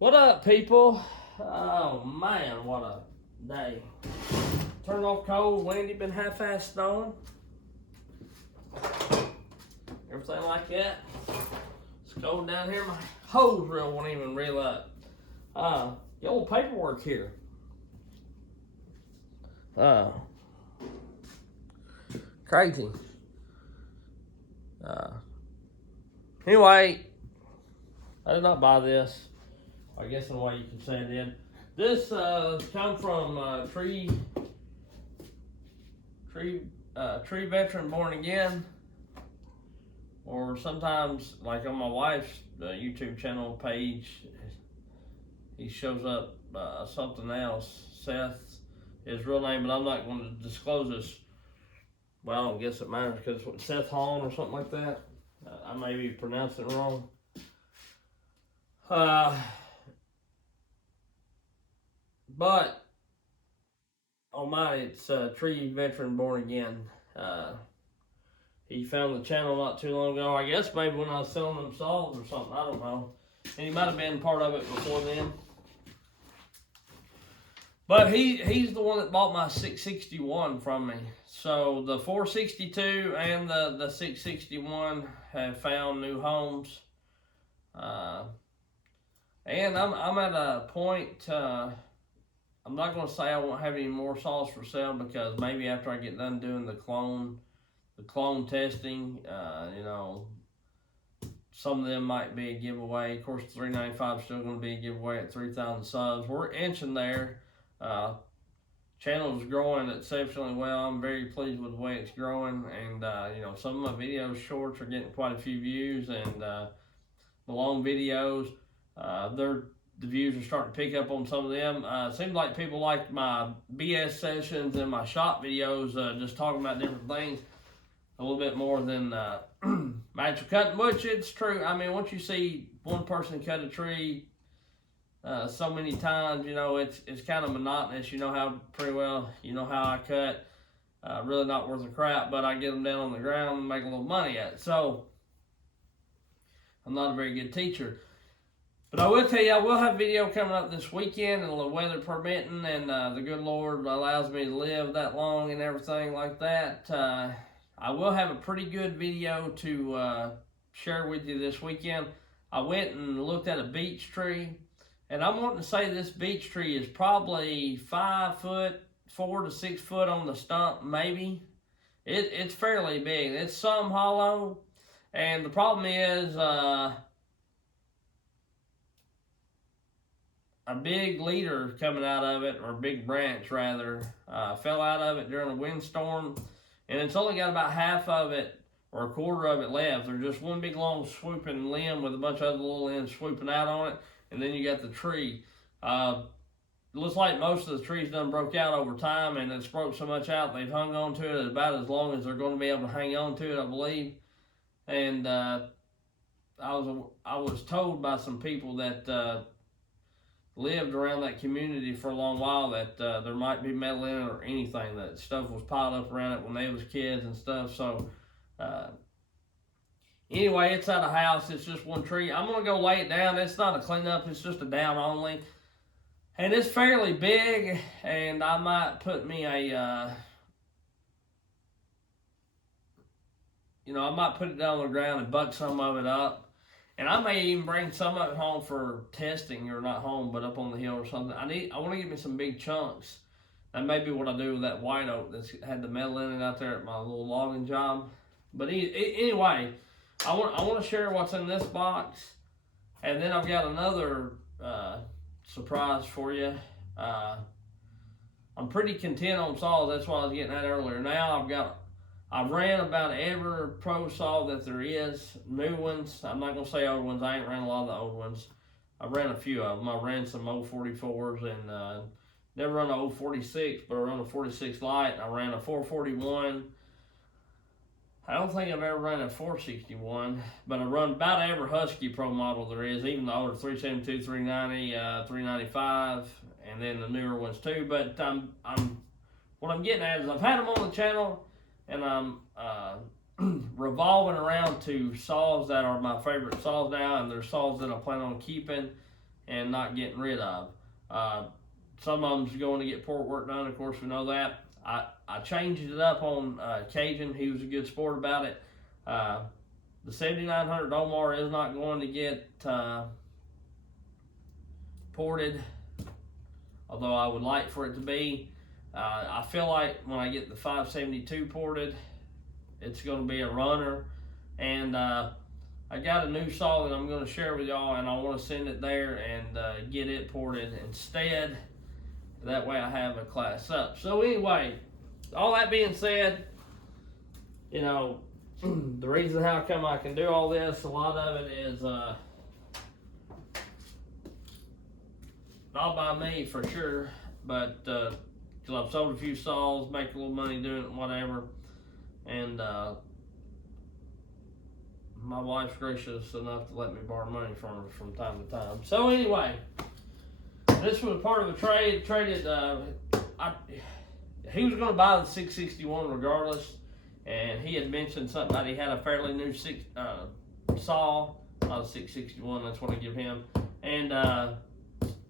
What up, people? Oh man, what a day. Turned off cold, windy, been half-assed snowing. Everything like that. It's cold down here. My hose reel won't even reel up. The old paperwork here. Crazy. Anyway, I did not buy this. I guess in a way you can say it did. This come from Tree Veteran Born Again, or sometimes like on my wife's YouTube channel page, he shows up something else. Seth, his real name, but I'm not going to disclose this. Well, I don't guess it matters because it's Seth Holland or something like that. I may be pronouncing it wrong. But on mine, it's Tree Veteran Born Again. He found the channel not too long ago. I guess maybe when I was selling them saws or something. I don't know. And he might have been part of it before then. But he's the one that bought my 661 from me. So the 462 and the 661 have found new homes. And I'm at a point, I'm not going to say I won't have any more saws for sale, because maybe after I get done doing the clone testing, some of them might be a giveaway. Of course, the 395 is still going to be a giveaway at 3,000 subs. We're inching there. Channel is growing exceptionally well. I'm very pleased with the way it's growing, and some of my videos shorts are getting quite a few views, and the long videos, the views are starting to pick up on some of them. It seems like people like my BS sessions and my shop videos, just talking about different things a little bit more than actual cutting, which it's true. I mean, once you see one person cut a tree so many times, it's kind of monotonous. You know how I cut. Really not worth a crap, but I get them down on the ground and make a little money at it. So I'm not a very good teacher. But I will tell you, I will have a video coming up this weekend, and the weather permitting, and the good Lord allows me to live that long and everything like that. I will have a pretty good video to share with you this weekend. I went and looked at a beech tree, and I'm wanting to say this beech tree is probably 5 foot, 4 to 6 foot on the stump, maybe. It's fairly big. It's some hollow, and the problem is a big leader coming out of it, or a big branch rather, fell out of it during a windstorm, and it's only got about half of it or a quarter of it left. There's just one big long swooping limb with a bunch of other little limbs swooping out on it, and then you got the tree. It looks like most of the trees done broke out over time, and it's broke so much out they've hung on to it about as long as they're going to be able to hang on to it, I believe. And I was told by some people that lived around that community for a long while that there might be metal in it or anything, that stuff was piled up around it when they was kids and stuff. So anyway, it's at a house. It's just one tree. I'm going to go lay it down. It's not a cleanup. It's just a down only. And it's fairly big, and I might put me I might put it down on the ground and buck some of it up. And I may even bring some of it home for testing, or not home, but up on the hill or something. I want to get me some big chunks. That may be what I do with that white oak that's had the metal in it out there at my little logging job. But anyway, I want to share what's in this box. And then I've got another surprise for you. I'm pretty content on saws. That's what I was getting at earlier. Now I've ran about every pro saw that there is, new ones. I'm not going to say old ones. I ain't ran a lot of the old ones. I ran a few of them. I ran some old 44s, and never run an old 46, but I run a 46 light. I ran a 441. I don't think I've ever run a 461, but I run about every Husky Pro model there is, even the older 372, 390, 395, and then the newer ones too. But what I'm getting at is I've had them on the channel, and I'm revolving around to saws that are my favorite saws now, and they're saws that I plan on keeping. and not getting rid of. Some of them's going to get port work done, of course, we know that. I changed it up on Cajun. He was a good sport about it. The 7900 Omar is not going to get ported, although I would like for it to be. I feel like when I get the 572 ported, it's going to be a runner. And I got a new saw that I'm going to share with y'all, and I want to send it there and get it ported instead. That way I have a class up. So anyway, all that being said, you know, the reason how come I can do all this, a lot of it is not by me for sure, but because I've sold a few saws, make a little money doing it, whatever, and my wife's gracious enough to let me borrow money from her from time to time. So anyway, this was part of a trade. Traded. He was going to buy the 661 regardless, and he had mentioned something about he had a fairly new saw, not a 661. That's what I give him, and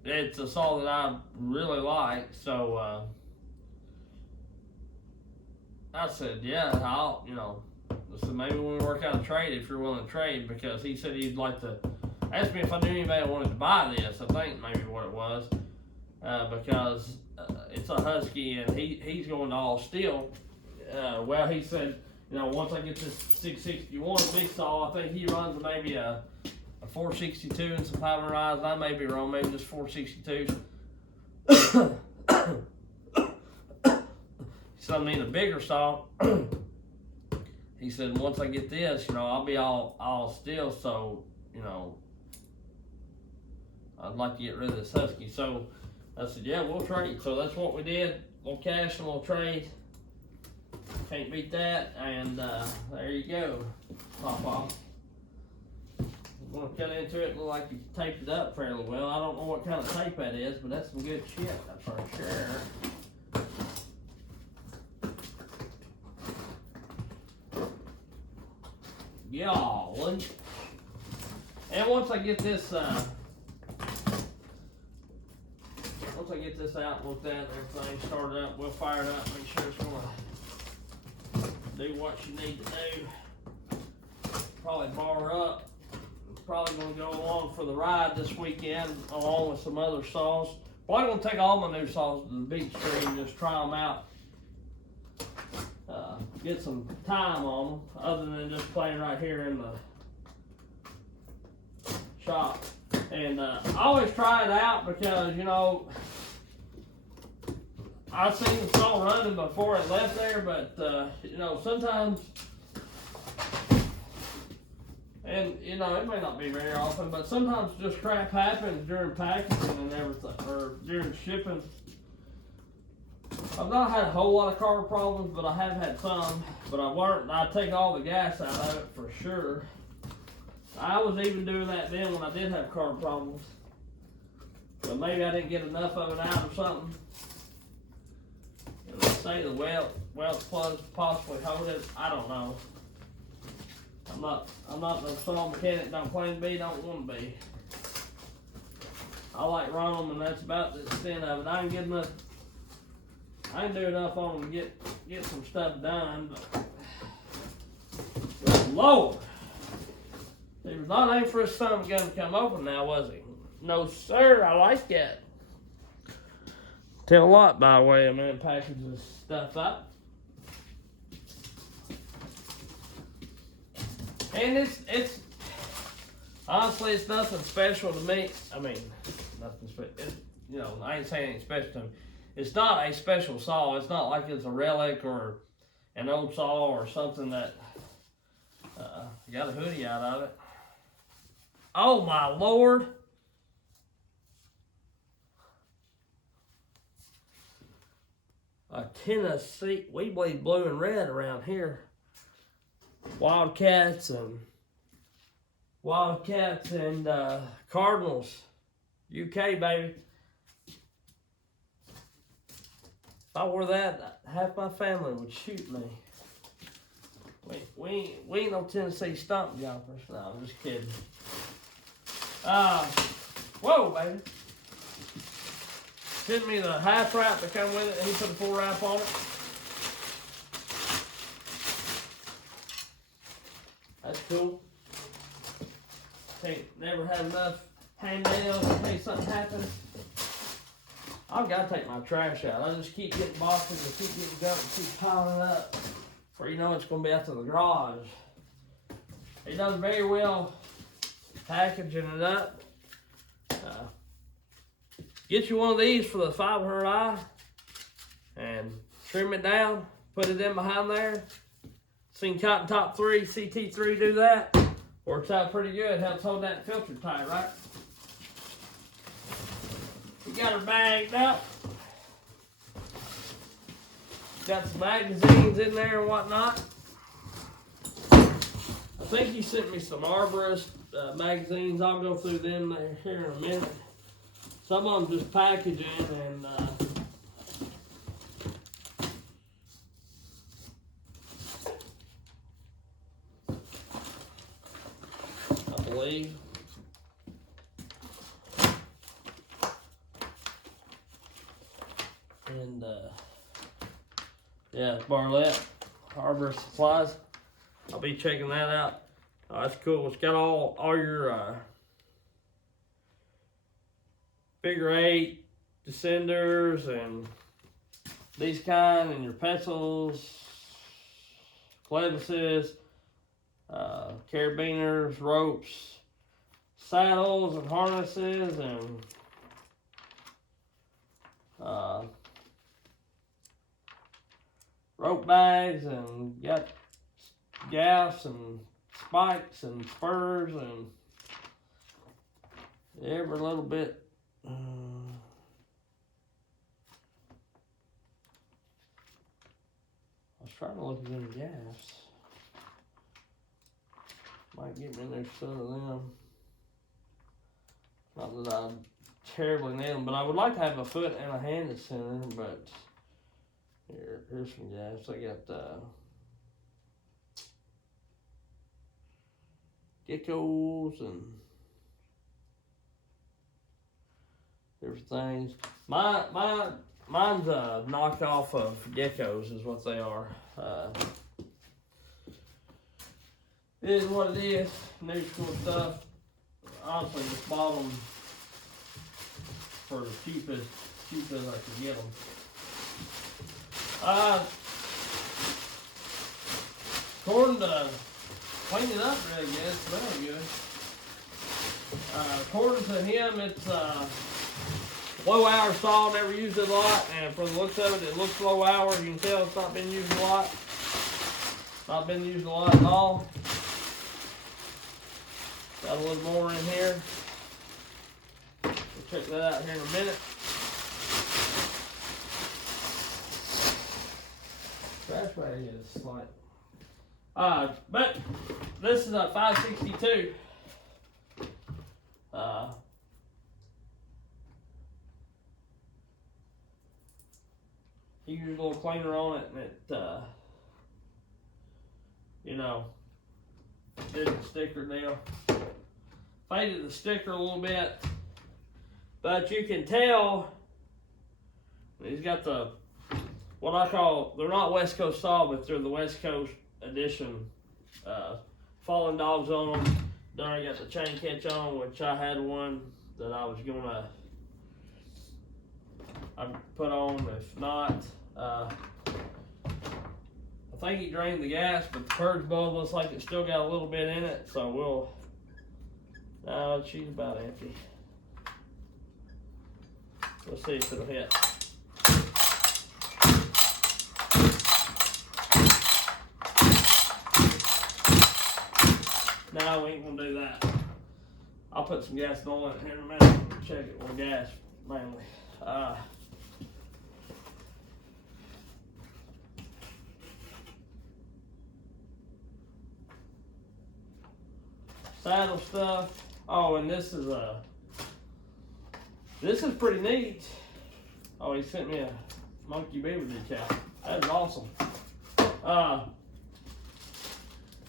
it's a saw that I really like. So I said, yeah, I'll, so maybe when we work out a trade, if you're willing to trade, because he said he'd like to ask me if I knew anybody that wanted to buy this. I think maybe what it was, because it's a Husky and he's going to all steel. Well, he said, once I get this 661 big saw, I think he runs maybe a 462 and some 500 eyes. I may be wrong, maybe just 462s. So I need a bigger saw. He said, once I get this, I'll be all steel, so, I'd like to get rid of this Husky. So I said, yeah, we'll trade. So that's what we did. A little cash and a little trade. Can't beat that. And there you go. Pop off. I'm going to cut into it. Look like you taped it up fairly well. I don't know what kind of tape that is, but that's some good shit, that's for sure. Y'all, and once I get this out and looked at and everything started up, we'll fire it up, make sure it's gonna do what you need to do. Probably bar up. Probably gonna go along for the ride this weekend along with some other saws. Probably gonna take all my new saws to the beach tree and just try them out. Get some time on them, other than just playing right here in the shop. And I always try it out because, I've seen the saw running before it left there, but, sometimes, and, it may not be very often, but sometimes just crap happens during packaging and everything, or during shipping. I've not had a whole lot of car problems, but I have had some. But I've learned I take all the gas out of it for sure. I was even doing that then when I did have car problems. But maybe I didn't get enough of it out or something. And they say the welt plugs possibly hold it. I don't know. I'm not no saw mechanic. Don't claim to be. Don't want to be. I like running them, and that's about the extent of it. I can do enough on them to get some stuff done, but Lord, he was not aiming for his son gun to come open now, was he? No, sir, I like that. Tell a lot by the way a man packages stuff up. And it's honestly, it's nothing special to me. I mean, nothing special. I ain't saying anything special to me. It's not a special saw. It's not like it's a relic or an old saw or something that got a hoodie out of it. Oh my Lord. A Tennessee, we bleed blue and red around here. Wildcats and Cardinals. UK, baby. If I wore that, half my family would shoot me. We ain't no Tennessee stump jumpers. No, I'm just kidding. Whoa, baby. Sent me the half wrap that come with it, and he put a full wrap on it. That's cool. Never had enough hand nails in case something happens. I've got to take my trash out. I just keep getting boxes and keep getting junk and keep piling it up. Before you know it's going to be out to the garage. He does very well packaging it up. Get you one of these for the 500i and trim it down. Put it in behind there. Seen Cotton Top 3, CT3 do that. Works out pretty good. Helps hold that filter tight, right? We got her bagged up. Got some magazines in there and whatnot. I think he sent me some arborist magazines. I'll go through them there here in a minute. Some of them just packaging and I believe. And yeah, Barlett, Harbor Supplies. I'll be checking that out. Oh, that's cool. It's got all your figure 8 descenders and these kind, and your pencils, clevises, carabiners, ropes, saddles and harnesses, and rope bags, and got gaffs and spikes and spurs and every little bit. I was trying to look at them gaffs. Might get me in there some of them. Not that I terribly need them, but I would like to have a foot and a hand center. But here's some gaffs. I got geckos and different things. Mine's a knockoff of geckos is what they are. It is what it is. New school stuff. Honestly, just bought them for the cheapest I could get them. According to cleaning up really good, smells good. According to him, it's low hour saw, never used it a lot, and for the looks of it, it looks low hour. You can tell it's not been used a lot. Not been used a lot at all. Got a little more in here. We'll check that out here in a minute. Trash bag is slight. But this is a 562. You use a little cleaner on it, and it, you know, did the sticker deal. Faded the sticker a little bit, but you can tell he's got the, what I call, they're not West Coast saw, but they're the West Coast edition. Fallen dogs on them. Done got the chain catch on, which I had one that I was gonna put on. If not, I think he drained the gas, but the purge bulb looks like it's still got a little bit in it, so we'll. No, she's about empty. We'll see if it'll hit. No, we ain't gonna do that. I'll put some gas and oil in it here in a minute. Check it with gas mainly. Saddle stuff. Oh, and this is pretty neat. Oh, he sent me a monkey beaver decal. That is awesome.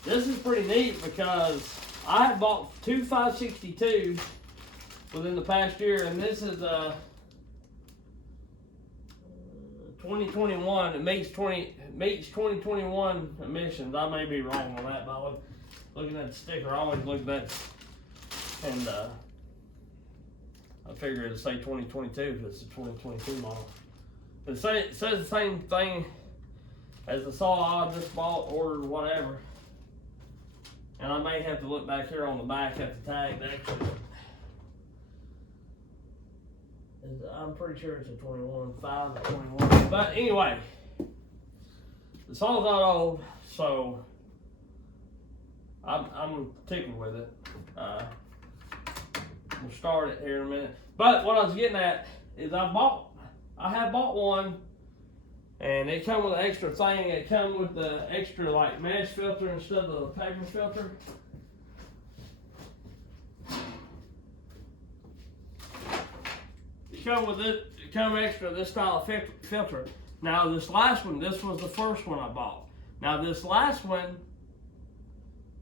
This is pretty neat because I had bought two 562s within the past year, and this is 2021. It meets 2021 emissions. I may be wrong on that, but looking at the sticker, I always look at that, and I figure it'd say 2022 because it's a 2022 model. It says the same thing as the saw I just bought, ordered, whatever. And I may have to look back here on the back at the tag to actually. I'm pretty sure it's a 21, 5 to 21. But anyway, the saw's not old, so I'm tickled with it. We'll start it here in a minute. But what I was getting at is I have bought one, and it come with an extra thing. It come with the extra like mesh filter instead of the paper filter. It come with it. It come extra this style of filter. Now this last one, this was the first one I bought. Now this last one,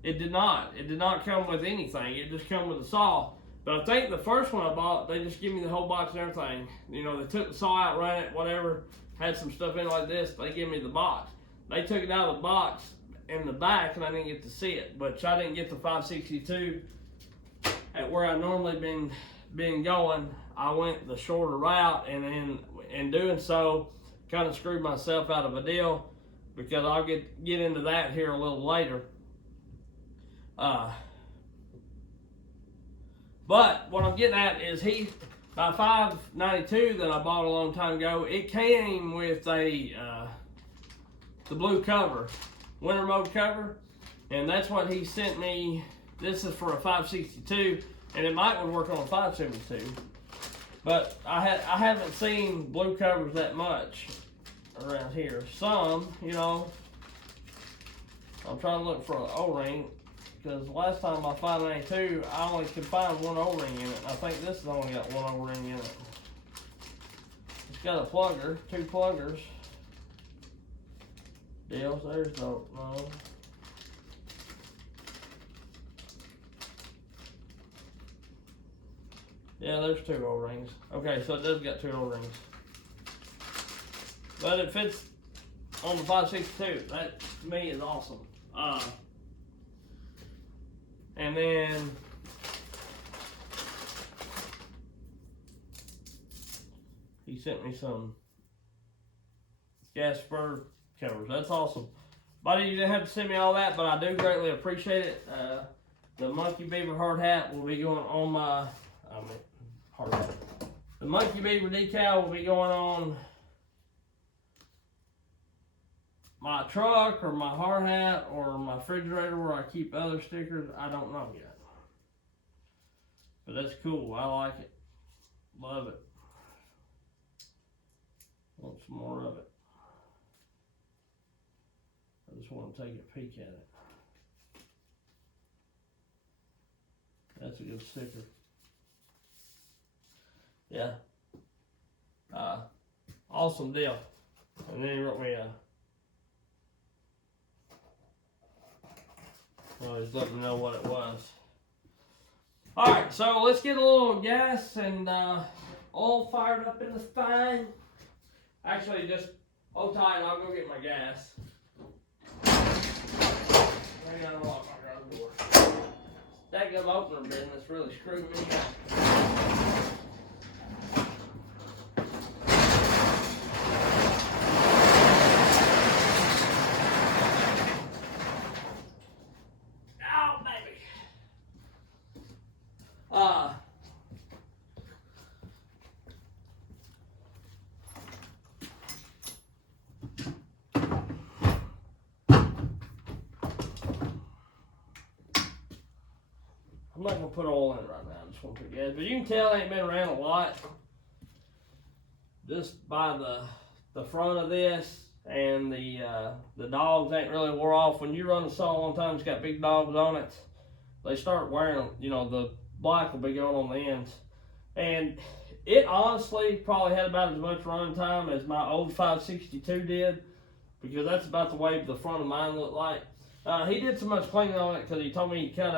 it did not. It did not come with anything. It just come with a saw. But I think the first one I bought, they just give me the whole box and everything. You know, they took the saw out, ran it, whatever, had some stuff in like this. They give me the box. They took it out of the box in the back, and I didn't get to see it. But I didn't get the 562 at where I normally been going. I went the shorter route, and in doing so, kind of screwed myself out of a deal, because I'll get into that here a little later. But what I'm getting at is my 592 that I bought a long time ago, it came with the blue cover, winter mode cover, and that's what he sent me. This is for a 562, and it might work on a 572. But I haven't seen blue covers that much around here. Some, you know, I'm trying to look for an O-ring, because last time my 592, I only could find one O-ring in it. I think this has only got one O-ring in it. It's got a plugger, 2 pluggers. Deals, there's no. Yeah, there's 2 O-rings. Okay, so it does got 2 O-rings. But it fits on the 562. That, to me, is awesome. And then he sent me some gas spur covers. That's awesome. Buddy, you didn't have to send me all that, but I do greatly appreciate it. The Monkey Beaver hard hat will be going on my hard hat. The Monkey Beaver decal will be going on my truck or my hard hat or my refrigerator where I keep other stickers. I don't know yet. But that's cool. I like it. Love it. Want some more of it. I just want to take a peek at it. That's a good sticker. Yeah. Awesome deal. And then he wrote me well, he's letting me know what it was. Alright, so let's get a little gas and oil fired up in this thing. Actually, just hold tight and I'll go get my gas. I gotta lock my garage door. That good opener business really screwed me up. I'm not gonna put oil in it right now. I just want to put gas. But you can tell I ain't been around a lot. Just by the front of this, and the dogs ain't really wore off. When you run the saw a long time, it's got big dogs on it. They start wearing, you know, the black will be going on the ends. And it honestly probably had about as much run time as my old 562 did, because that's about the way the front of mine looked like. He did so much cleaning on it because he told me he cut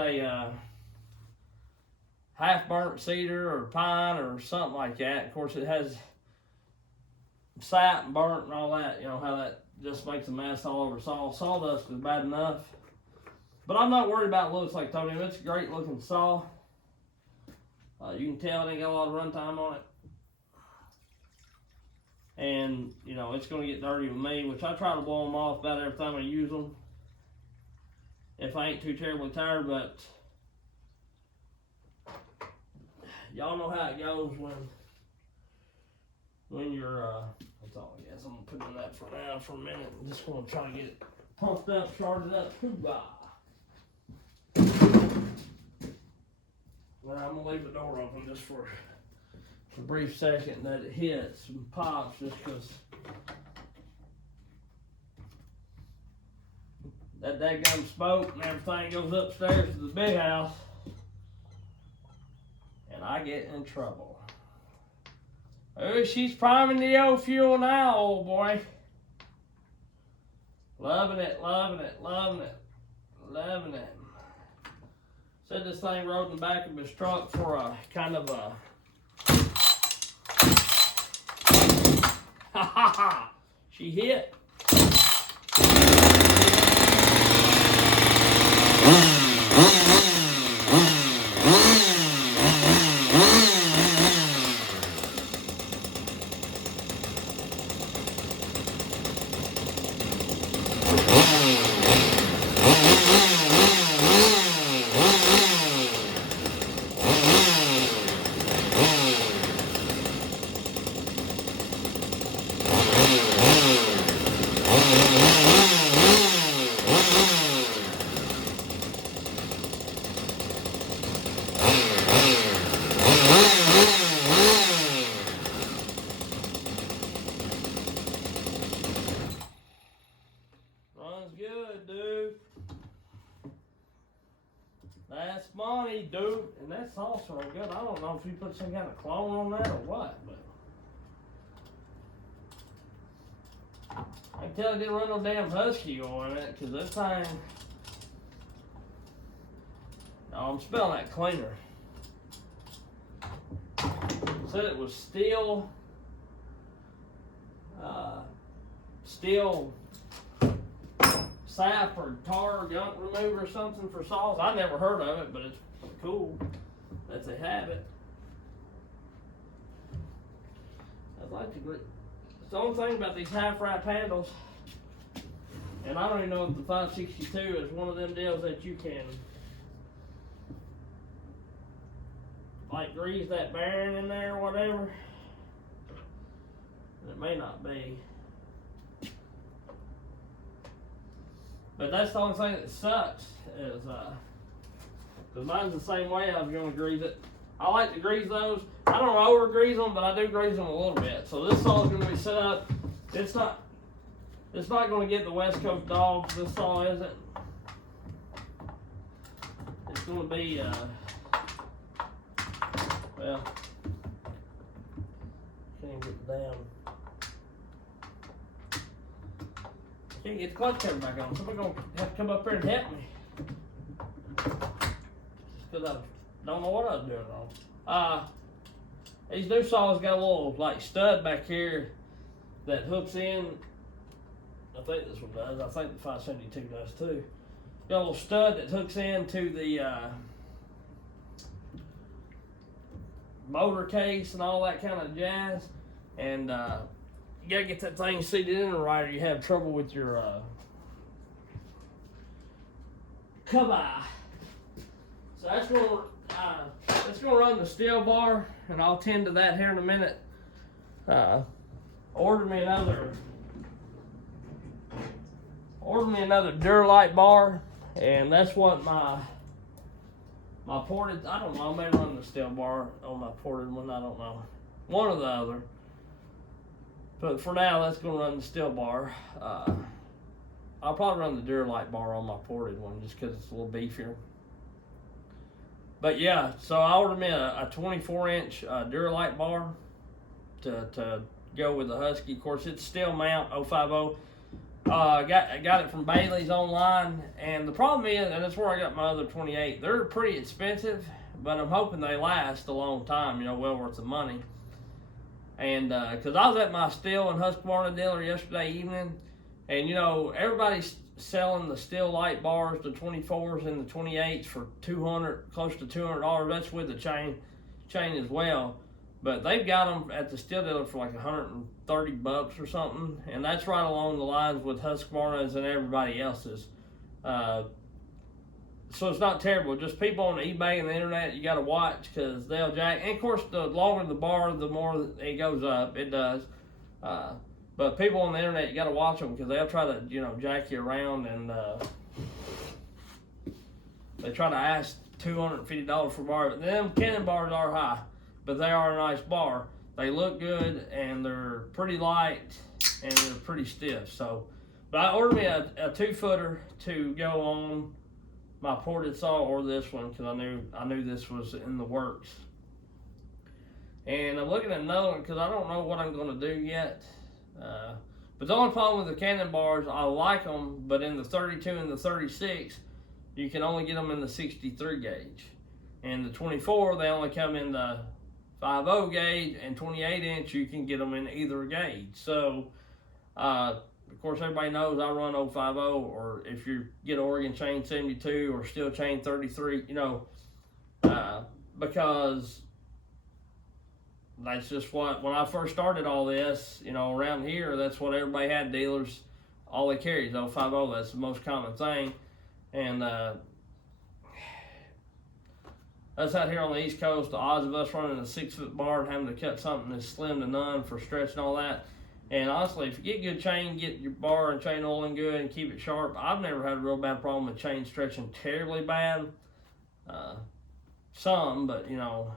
half burnt cedar or pine or something like that. Of course, it has sap and burnt and all that. You know how that just makes a mess all over saw. Sawdust is bad enough. But I'm not worried about looks, like Tony. It's a great looking saw. You can tell it ain't got a lot of runtime on it. And, you know, it's going to get dirty with me, which I try to blow them off about every time I use them, if I ain't too terribly tired. But y'all know how it goes when you're, that's all I guess. I'm going to put in that for now for a minute. I'm just going to try to get it pumped up, charged up. Hoorah. Well, I'm going to leave the door open just for a brief second that it hits and pops, just because that daggum smoke and everything goes upstairs to the big house and I get in trouble. Oh, she's priming the old fuel now, old boy. Loving it, loving it, loving it, loving it. Said this thing rode in the back of his truck for a kind of a ha ha ha. She hit. Runs good, dude. That's money, dude. And that's also good. I don't know if you put some kind of clone on that or what, but I can tell it didn't run no damn Husky on it, because that thing. No, I'm spelling that cleaner. Said it was steel sap or tar gunk remover or something for saws. I never heard of it, but it's cool that they have it. I'd like to agree. It's the only thing about these half-wrap handles, and I don't even know if the 562 is one of them deals that you can like grease that bearing in there or whatever. It may not be. But that's the only thing that sucks is, because mine's the same way. I was going to grease it. I like to grease those. I don't over grease them, but I do grease them a little bit. So this saw is going to be set up. It's not going to get the West Coast dogs. This saw isn't. It's going to be, well, can't even get it down. Can't get the clutch cover back on. Somebody's going to have to come up here and help me. Just because I don't know what I was doing wrong. These new saws got a little like stud back here that hooks in. I think this one does. I think the 572 does too. Got a little stud that hooks into the motor case and all that kind of jazz. And you gotta get that thing seated in right, or you have trouble with your cover. So that's gonna run the steel bar, and I'll tend to that here in a minute. Order me another Duralite bar, and that's what my ported. I don't know. I may run the steel bar on my ported one. I don't know. One or the other. But for now, that's going to run the steel bar. I'll probably run the Duralite bar on my ported one just because it's a little beefier. But yeah, so I ordered me a 24-inch Duralite bar to go with the Husky. Of course, it's steel mount 050. Got it from Bailey's online, and the problem is, and that's where I got my other 28. They're pretty expensive, but I'm hoping they last a long time, you know, well worth the money. And because I was at my Steel and Husqvarna dealer yesterday evening, and you know, everybody's selling the Steel light bars, the 24s and the 28s for close to $200. That's with the chain as well. But they've got them at the Steel dealer for like $130 or something, and that's right along the lines with Husqvarna's and everybody else's. So it's not terrible. Just people on eBay and the internet, you got to watch, because they'll jack. And of course, the longer the bar, the more it goes up. It does. But people on the internet, you got to watch them, because they'll try to, you know, jack you around, and they try to ask $250 for a bar. But them Cannon bars are high, but they are a nice bar. They look good, and they're pretty light, and they're pretty stiff. So, but I ordered me a 2-footer to go on my ported saw, or this one, because I knew this was in the works. And I'm looking at another one because I don't know what I'm going to do yet. But the only problem with the Cannon bars, I like them, but in the 32 and the 36, you can only get them in the 63 gauge. And the 24, they only come in the 50 gauge, and 28 inch, you can get them in either gauge. So, of course, everybody knows I run 050, or if you get Oregon chain 72 or steel chain 33, you know, because that's just what, when I first started all this, you know, around here, that's what everybody had. Dealers, all they carry is 050. That's the most common thing. And us out here on the East Coast, the odds of us running a 6-foot bar and having to cut something that's slim to none for stretch and all that. And honestly, if you get good chain, get your bar and chain oiling good, and keep it sharp, I've never had a real bad problem with chain stretching terribly bad. Some, but you know,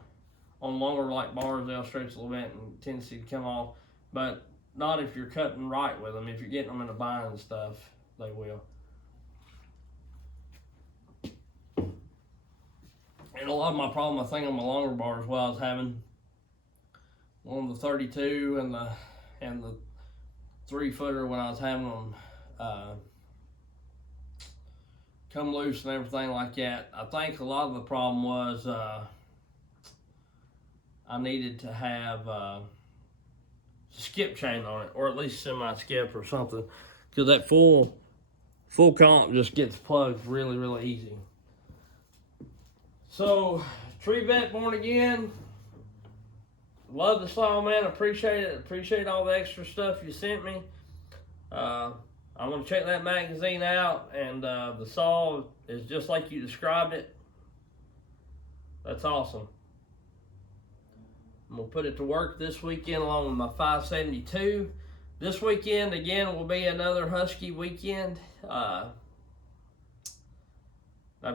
on longer light bars, they'll stretch a little bit and tendency to come off. But not if you're cutting right with them. If you're getting them in a bind and stuff, they will. And a lot of my problem, I think, on my longer bars, well, I was having on the 32 and the 3-footer, when I was having them come loose and everything like that. I think a lot of the problem was I needed to have skip chain on it, or at least semi-skip or something, because that full comp just gets plugged really, really easy. So, Tree Vet Born Again, love the saw, man. Appreciate it. Appreciate all the extra stuff you sent me. I'm going to check that magazine out, and the saw is just like you described it. That's awesome. I'm going to put it to work this weekend along with my 572. This weekend, again, will be another Husky weekend. I've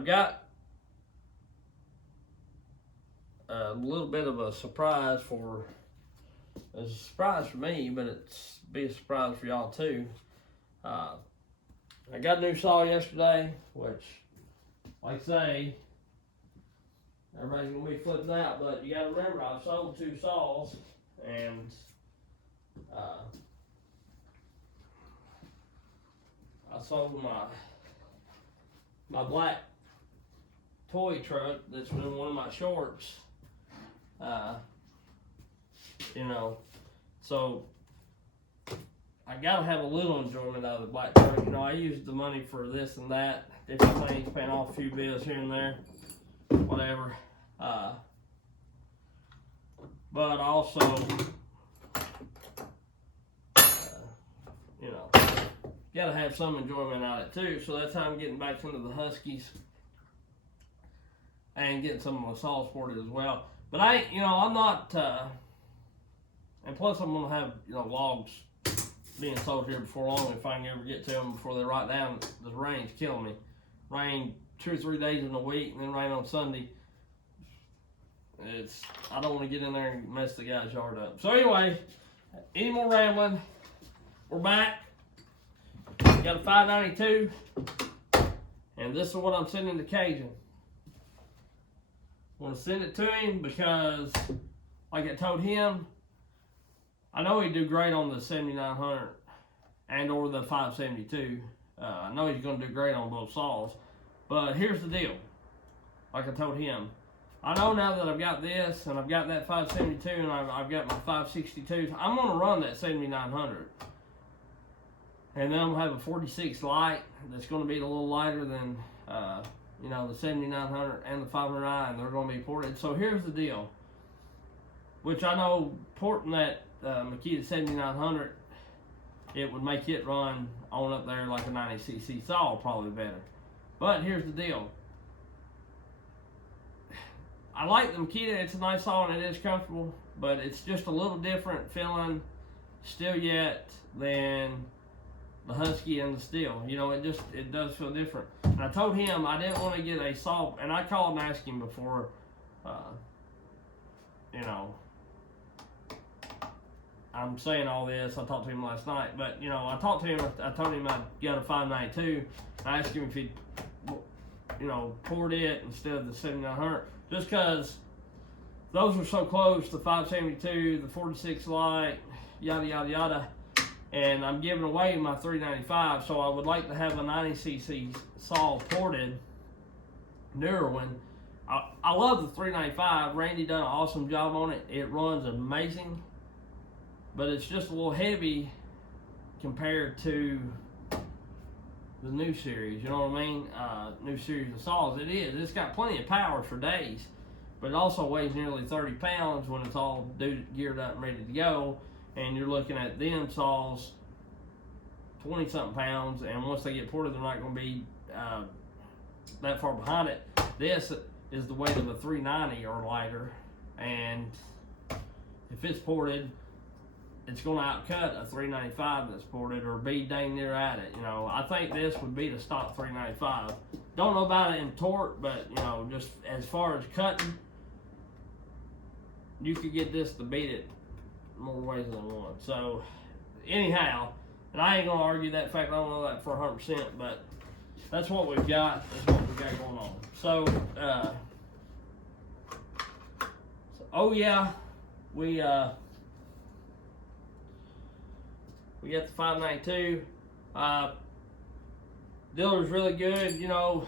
got a little bit of a surprise for, it's a surprise for me, but it's be a surprise for y'all too. I got a new saw yesterday, which, like I say, everybody's gonna be flipping out, but you gotta remember, I've sold 2 saws, and I sold my black toy truck that's been one of my shorts. You know, so I gotta have a little enjoyment out of the black truck. You know, I used the money for this and that, different things, paying off a few bills here and there, whatever. But also, you know, gotta have some enjoyment out of it too. So that's how I'm getting back into the Huskies and getting some of my saws ported as well. But I'm not, and plus I'm gonna have, logs being sold here before long, if I can ever get to them before they rot down. The rain's killing me. Rain 2 or 3 days in a week, and then rain on Sunday. I don't want to get in there and mess the guy's yard up. So anyway, any more rambling? We're back. Got a 592, and this is what I'm sending to Cajun. I want to send it to him because, like I told him, I know he'd do great on the 7900 and or the 572. I know he's going to do great on both saws. But here's the deal. Like I told him, I know now that I've got this and I've got that 572 and I've got my 562, I'm going to run that 7900. And then I'm going to have a 46 light that's going to be a little lighter than, you know, the 7900 and the 500i, and they're going to be ported. So here's the deal, which I know porting that Makita 7900, it would make it run on up there like a 90cc saw, probably better. But here's the deal. I like the Makita, it's a nice saw and it is comfortable, but it's just a little different feeling still yet than the Husky and the Steel. You know, it does feel different. And I told him I didn't want to get a saw, and I called and asked him before, you know, I'm saying all this. I talked to him last night, but you know, I told him I got a 592. I asked him if he'd, you know, poured it instead of the 7900, just because those were so close, the 572, the 46 light, yada yada yada, and I'm giving away my 395, so I would like to have a 90cc saw ported, newer one. I love the 395. Randy done an awesome job on it. It runs amazing, but it's just a little heavy compared to the new series, you know what I mean? New series of saws. It's got plenty of power for days, but it also weighs nearly 30 pounds when it's all geared up and ready to go. And you're looking at them saws 20 something pounds, and once they get ported, they're not going to be that far behind it. This is the weight of a 390 or lighter, and if it's ported, it's going to outcut a 395 that's ported, or be dang near at it. You know, I think this would be the stock 395. Don't know about it in torque, but you know, just as far as cutting, you could get this to beat it more ways than one. So anyhow, and I ain't gonna argue that fact. I don't know that for 100%, but that's what we've got. That's what we've got going on. So, oh yeah, we got the 592. Dealer's really good. You know,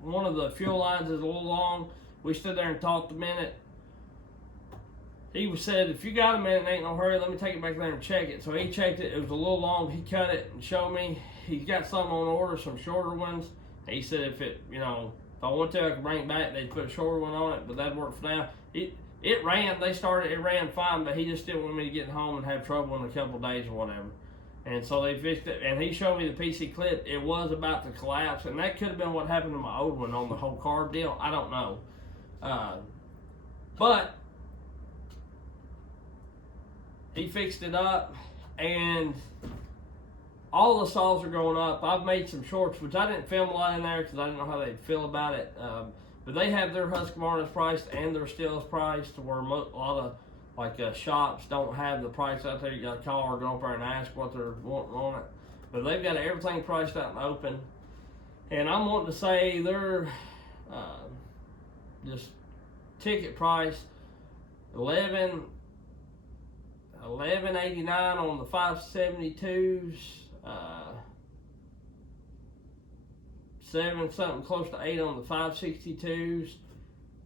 one of the fuel lines is a little long. We stood there and talked a minute. He said, if you got a minute, ain't no hurry, let me take it back there and check it. So he checked it. It was a little long. He cut it and showed me. He's got some on order, some shorter ones. He said if it, you know, if I want to, I could bring it back. They'd put a shorter one on it, but that'd work for now. It ran. It ran fine, but he just didn't want me to get home and have trouble in a couple of days or whatever. And so they fixed it, and he showed me the PC clip. It was about to collapse, and that could have been what happened to my old one on the whole carb deal. I don't know. But he fixed it up, and all the saws are going up. I've made some shorts, which I didn't film a lot in there because I didn't know how they'd feel about it. But they have their Husqvarna's priced and their Steel's priced, to where a lot of shops don't have the price out there. You got to call or go up there and ask what they're wanting on it. But they've got everything priced out in the open. And I'm wanting to say they're just ticket price $11.89 on the 572s, 7 something close to 8 on the 562s.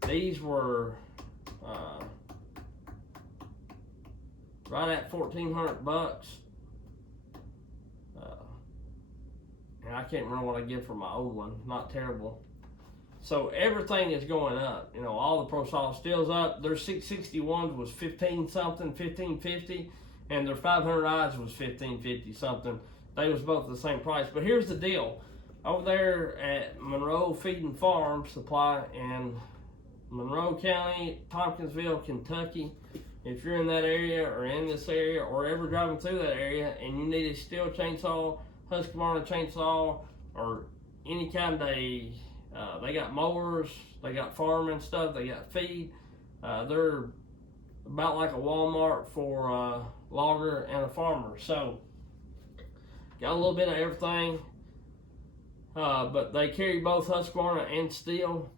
These were right at $1,400, and I can't remember what I get for my old one. Not terrible. So everything is going up. You know, all the Pro Saw Steel's up. Their 661s was 15 something, 1550, and their 500Is was 1550 something. They was both the same price. But here's the deal. Over there at Monroe Feed and Farm Supply in Monroe County, Tompkinsville, Kentucky, if you're in that area or in this area or ever driving through that area and you need a Steel chainsaw, Husqvarna chainsaw, or any kind of they got mowers, they got farming stuff, they got feed. They're about like a Walmart for a logger and a farmer. So, got a little bit of everything. But they carry both Husqvarna and Steel.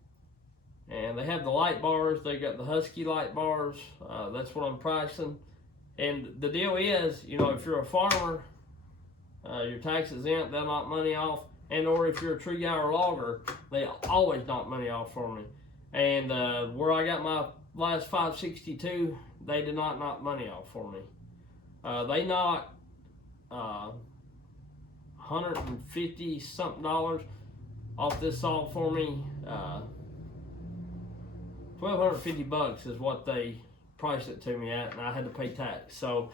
And they have the light bars. They got the Husky light bars. That's what I'm pricing. And the deal is, you know, if you're a farmer, your tax exempt, they'll knock money off. And or if you're a tree guy or logger, they always knock money off for me. And where I got my last 562, they did not knock money off for me. They knocked $150 something off this saw for me. $1,250 is what they priced it to me at, and I had to pay tax. So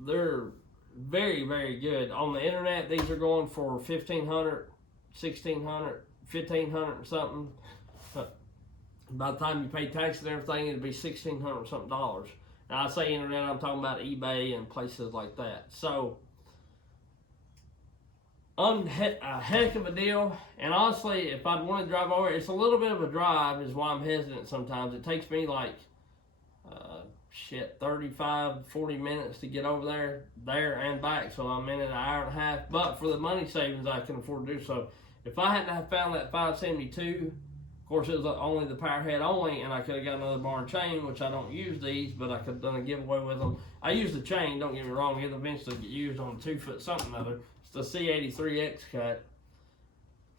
they're very, very good. On the internet, these are going for $1,500, $1,600, $1,500 or something. By the time you pay tax and everything, it'd be $1,600 something dollars. Now I say internet, I'm talking about eBay and places like that. So a heck of a deal. And honestly, if I'd want to drive over, it's a little bit of a drive, is why I'm hesitant sometimes. It takes me like 35, 40 minutes to get over there and back. So I'm in it an hour and a half. But for the money savings, I can afford to do so. If I hadn't have found that 572, of course it was only the power head only, and I could have got another bar and chain, which I don't use these, but I could have done a giveaway with them. I use the chain, don't get me wrong, it'll eventually get used on a 2-foot something or other. It's the C83X cut,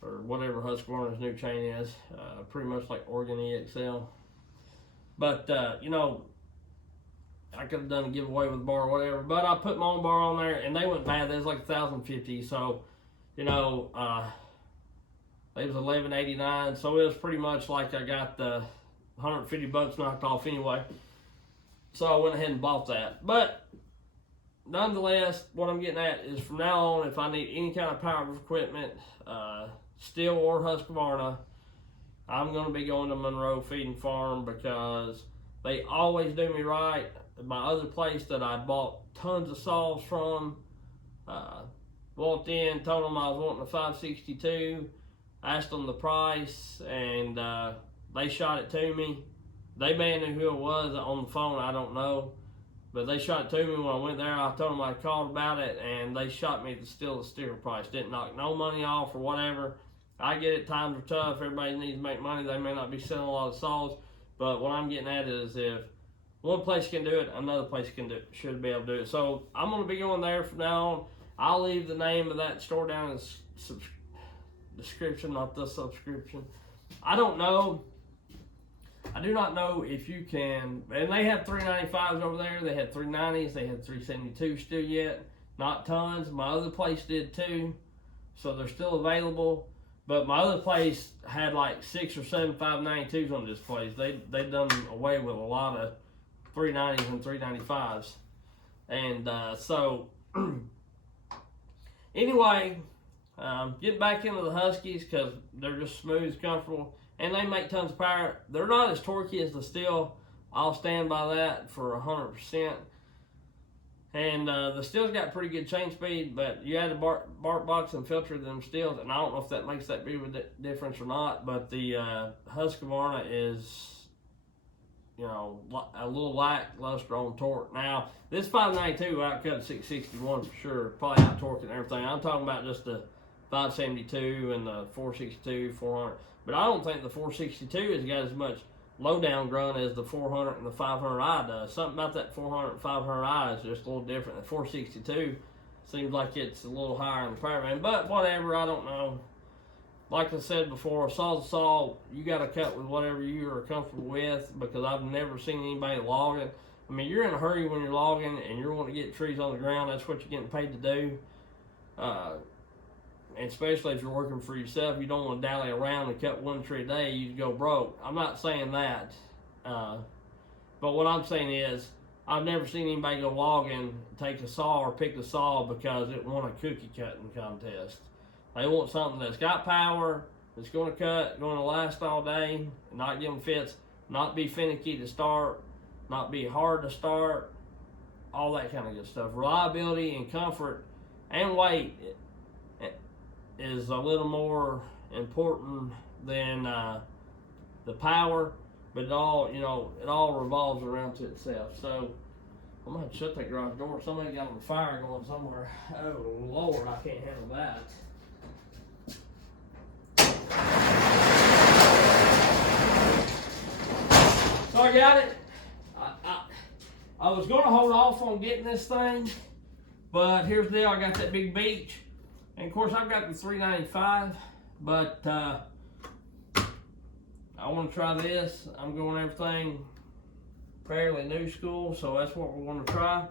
or whatever Husqvarna's new chain is, pretty much like Oregon EXL. But, you know, I could have done a giveaway with a bar or whatever, but I put my own bar on there, and they went bad. They was like 1,050, so, you know, it was $1,189, so it was pretty much like I got the $150 knocked off anyway. So I went ahead and bought that. But nonetheless, what I'm getting at is from now on, if I need any kind of power equipment, Steel or Husqvarna, I'm going to be going to Monroe Feeding Farm, because they always do me right. My other place that I bought tons of saws from, walked in, told them I was wanting a 562, asked them the price, and they shot it to me. They may have knew who it was on the phone, I don't know. But they shot it to me when I went there. I told them I called about it, and they shot me still the sticker price. Didn't knock no money off or whatever. I get it, times are tough. Everybody needs to make money. They may not be selling a lot of saws. But what I'm getting at is, if one place can do it, another place should be able to do it. So I'm going to be going there from now on. I'll leave the name of that store down in the description, not the subscription. I don't know. I do not know if you can, and they have 395s over there. They had 390s. They had 372s still yet. Not tons. My other place did too, so they're still available. But my other place had like 6 or 7 592s on this place. They done away with a lot of 390s and 395s, and so anyway, get back into the Huskies because they're just smooth, comfortable. And they make tons of power. They're not as torquey as the Steel. I'll stand by that for 100%. And the Steel's got pretty good chain speed, but you add a bark box and filter them Steels, and I don't know if that makes that big of a difference or not, but the Husqvarna is, you know, a little lackluster on torque. Now, this 592 outcut a 661 for sure, probably out torque and everything. I'm talking about just the 572 and the 462, 400. But I don't think the 462 has got as much low down grunt as the 400 and the 500i does. Something about that 400 and 500i is just a little different. The 462 seems like it's a little higher in the power band, but whatever, I don't know. Like I said before, saw's a saw. You got to cut with whatever you are comfortable with, because I've never seen anybody logging. I mean, you're in a hurry when you're logging and you're wanting to get trees on the ground. That's what you're getting paid to do. And especially if you're working for yourself, you don't want to dally around and cut one tree a day, you'd go broke. I'm not saying that. But what I'm saying is, I've never seen anybody go logging, take a saw or pick a saw because it won a cookie cutting contest. They want something that's got power, that's going to cut, going to last all day, not give them fits, not be finicky to start, not be hard to start, all that kind of good stuff. Reliability and comfort and weight is a little more important than the power, but it all, you know, it all revolves around to itself. So I'm gonna have to shut that garage door. Somebody got on the fire going somewhere. Oh Lord, I can't handle that. So I got it. I was gonna hold off on getting this thing, but here's the deal. I got that big beach. And of course, I've got the 395, but I I want to try this. I'm going everything fairly new school, so that's what we're going to try.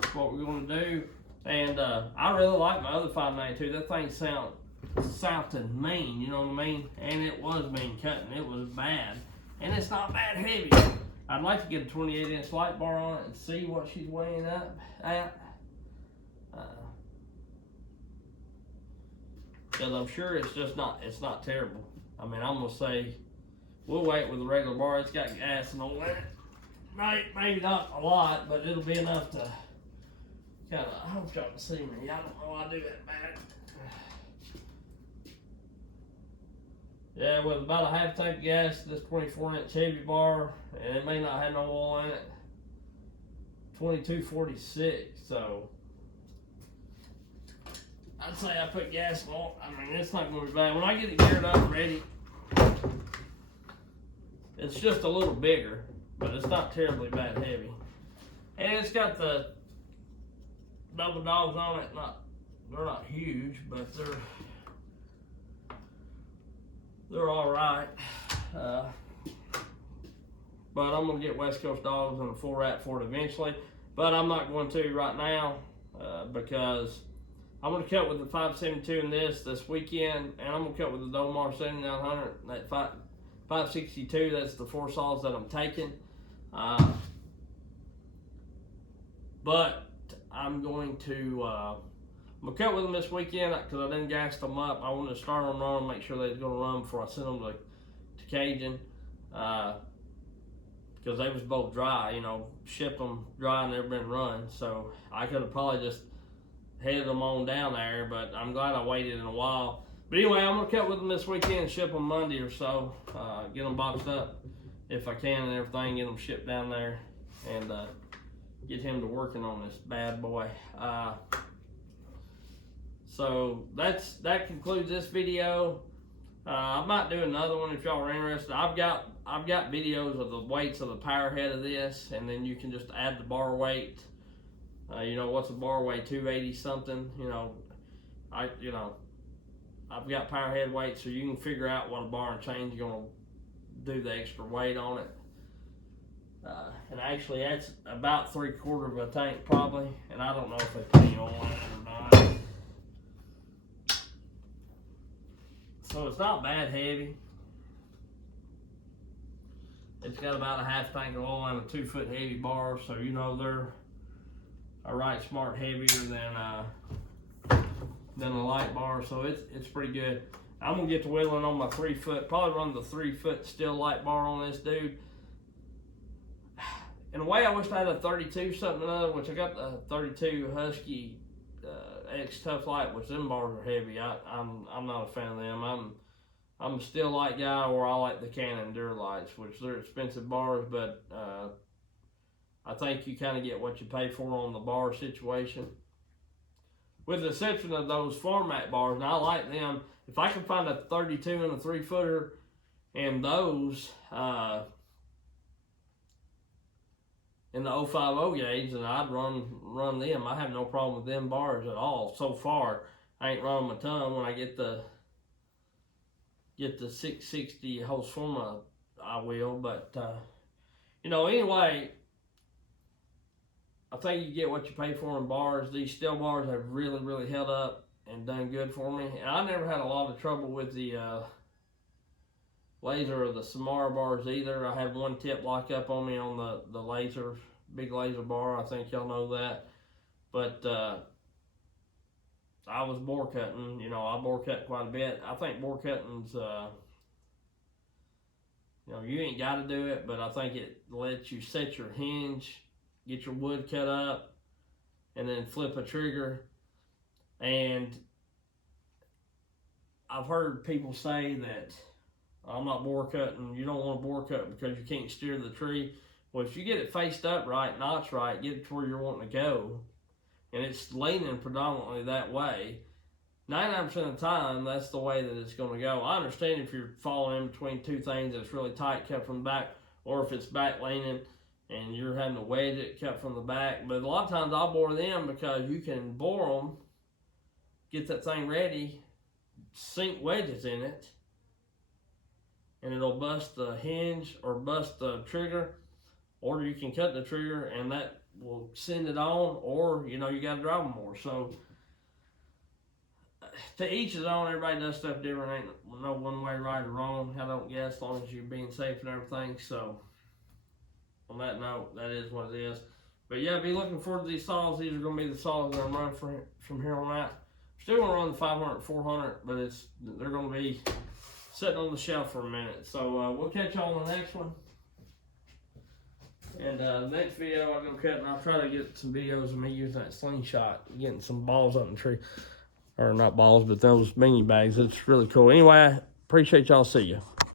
That's what we're going to do. And I really like my other 592. That thing sounded mean, you know what I mean? And it was mean cutting. It was bad. And it's not bad heavy. I'd like to get a 28-inch light bar on it and see what she's weighing up at. Because I'm sure it's not terrible. I mean, I'm going to say, we'll wait with the regular bar. It's got gas and all that. Maybe not a lot, but it'll be enough to kind of, I hope y'all can see me. I don't know I do that bad. Yeah, with about a half tank of gas, this 24-inch heavy bar, and it may not have no oil in it, 22.46, so I'd say I put gas in it. I mean, it's not going to be bad. When I get it geared up and ready, it's just a little bigger, but it's not terribly bad heavy. And it's got the double dogs on it. They're not huge, but they're all right. But I'm gonna get West Coast dogs and a full rat for it eventually. But I'm not going to right now because I'm gonna cut with the 572 in this weekend, and I'm gonna cut with the Domar 7900 that 562. That's the 4 saws that I'm taking. But I'm going to cut with them this weekend because I didn't gas them up. I wanted to start them running, make sure they was going to run before I sent them to Cajun, because they was both dry. You know, ship them dry and never been run. So I could have probably just headed them on down there, but I'm glad I waited in a while. But anyway, I'm gonna cut with them this weekend, ship them Monday or so, get them boxed up if I can and everything, get them shipped down there, and get him to working on this bad boy. So that concludes this video. I might do another one if y'all are interested. I've got videos of the weights of the power head of this, and then you can just add the bar weight. You know, what's a bar weight? 280 something. You know, I've got power head weight, so you can figure out what a bar and chain is going to do the extra weight on it. And actually, that's about 3/4 of a tank probably, and I don't know if they put any oil in it or not. So it's not bad heavy. It's got about a half tank of oil and a 2-foot heavy bar, so you know they're a right smart heavier than a light bar, so it's pretty good. I'm gonna get to whittling on my 3-foot, probably run the 3-foot steel light bar on this dude. In a way, I wish I had a 32 something or other, which I got the 32 Husky X Tough Light, which them bars are heavy. I'm not a fan of them. I'm a steel light guy, or I like the Canon Duralights, which they're expensive bars, but I think you kind of get what you pay for on the bar situation. With the exception of those format bars, and I like them. If I can find a 32 and a 3-footer and those in the 050 gauge, and I'd run them. I have no problem with them bars at all. So far, I ain't run them a ton. When I get the 660 Hosforma, I will. But you know, anyway, I think you get what you pay for in bars. These steel bars have really held up and done good for me. And I never had a lot of trouble with the laser or the Samara bars either. I had one tip lock up on me on the laser, big laser bar. I think y'all know that. But I was bore cutting. You know, I bore cut quite a bit. I think bore cutting's, you know, you ain't got to do it, but I think it lets you set your hinge, get your wood cut up, and then flip a trigger. And I've heard people say that I'm not bore cutting. You don't want to bore cut because you can't steer the tree. Well, if you get it faced up right, notch right, get it to where you're wanting to go, and it's leaning predominantly that way, 99% of the time, that's the way that it's going to go. I understand if you're falling in between two things that's really tight, cut from the back, or if it's back leaning and you're having to wedge it, cut from the back. But a lot of times I'll bore them because you can bore them, get that thing ready, sink wedges in it, and it'll bust the hinge or bust the trigger, or you can cut the trigger and that will send it on, or you got to drive them more. So to each his own. Everybody does stuff different. Ain't no one way right or wrong, I don't guess, as long as you're being safe and everything. So on that note, that is what it is. But yeah, be looking forward to these saws. These are going to be the saws that I'm running from here on out. Still going to run the 500, 400, but they're going to be sitting on the shelf for a minute. So we'll catch y'all on the next one. And the next video I'm going to cut, and I'll try to get some videos of me using that slingshot, getting some balls up in the tree. Or not balls, but those beanie bags. It's really cool. Anyway, I appreciate y'all. See you.